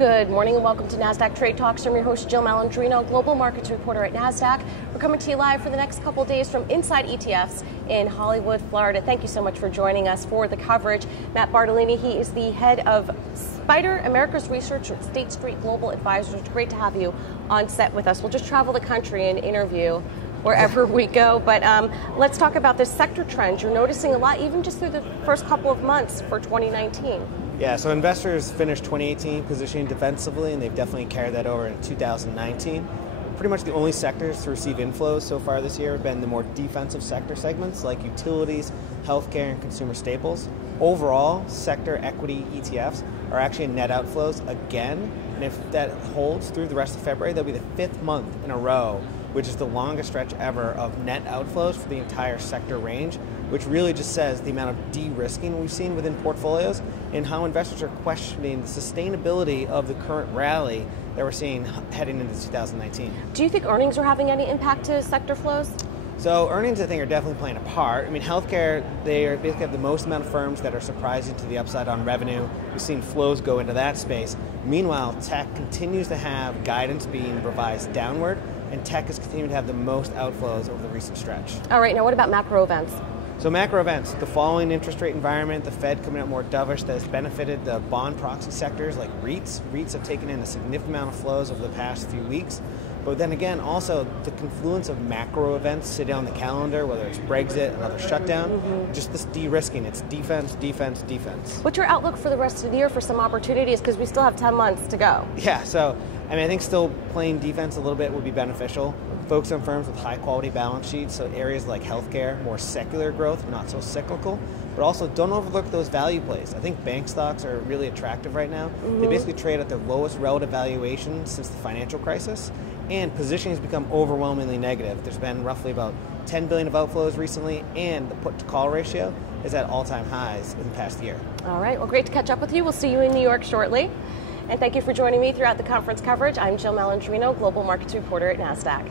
Good morning and welcome to Nasdaq Trade Talks. I'm your host, Jill Malandrino, Global Markets Reporter at Nasdaq. We're coming to you live for the next couple days from Inside ETFs in Hollywood, Florida. Thank you so much for joining us for the coverage. Matt Bartolini, he is the head of Spider America's Research at State Street Global Advisors. It's great to have you on set with us. We'll just travel the country and interview wherever we go. But let's talk about this sector trend. You're noticing a lot, even just through the first couple of months for 2019. Yeah, so investors finished 2018 positioning defensively, and they've definitely carried that over into 2019. Pretty much the only sectors to receive inflows so far this year have been the more defensive sector segments like utilities, healthcare, and consumer staples. Overall, sector equity ETFs are actually in net outflows again, and if that holds through the rest of February, that'll be the fifth month in a row, which is the longest stretch ever of net outflows for the entire sector range, which really just says the amount of de-risking we've seen within portfolios and how investors are questioning the sustainability of the current rally that we're seeing heading into 2019. Do you think earnings are having any impact to sector flows? So earnings, I think, are definitely playing a part. I mean, healthcare, they basically have the most amount of firms that are surprising to the upside on revenue. We've seen flows go into that space. Meanwhile, tech continues to have guidance being revised downward, and tech has continued to have the most outflows over the recent stretch. All right, now what about macro events? So macro events, the following interest rate environment, the Fed coming out more dovish, that has benefited the bond proxy sectors like REITs. REITs have taken in a significant amount of flows over the past few weeks. But then again, also the confluence of macro events sitting on the calendar, whether it's Brexit, another shutdown, just this de-risking. It's defense, defense, defense. What's your outlook for the rest of the year for some opportunities? Because we still have 10 months to go. Yeah, so I mean, I think still playing defense a little bit would be beneficial. Focus on firms with high-quality balance sheets, so areas like healthcare, more secular growth, not so cyclical. But also, don't overlook those value plays. I think bank stocks are really attractive right now. They basically trade at their lowest relative valuation since the financial crisis, and positioning has become overwhelmingly negative. There's been roughly about 10 billion of outflows recently, and the put-to-call ratio is at all-time highs in the past year. All right, well, great to catch up with you. We'll see you in New York shortly. And thank you for joining me throughout the conference coverage. I'm Jill Malandrino, Global Markets Reporter at Nasdaq.